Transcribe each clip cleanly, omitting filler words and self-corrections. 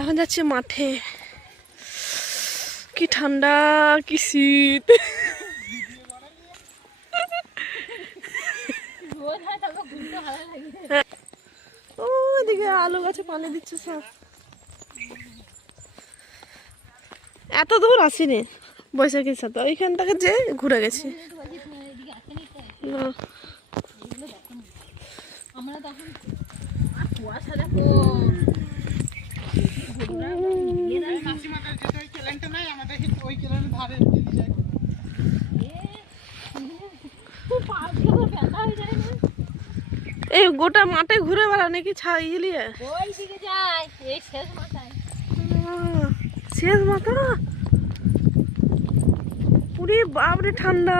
এখন যাচ্ছি মাঠে। কি ঠান্ডা, কি শীত। ওইদিকে আলু গাছে পানি দিচ্ছে সব। এত দূর আসিনি বৈশাখীর সাথে, ওইখান থেকে যে ঘুরে গেছি। এই গোটা মাঠে ঘুরে বেড়া নাকি ছাইলিয়ে শেষ মাথা। পুরি বাপরে ঠান্ডা,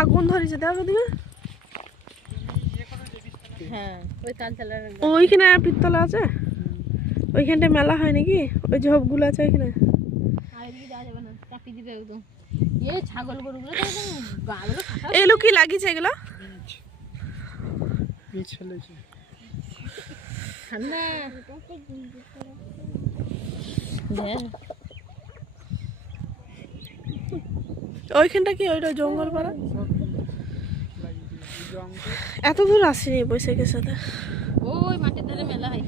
আগুন ধরেছে দেখো দিকে। ওইখানে পিত্তলা আছে, ওইখানটায় মেলা হয় নাকি? ওই ঝোপগুলো আছে ওইখানে। এগুলো কি লাগিয়েছে? এগুলো ওইখানটা কি ওইটা জঙ্গল পাড়া? এত দূর আসেনি বৈশাখের সাথে। ওই মাঠের ধারে মেলা হয়।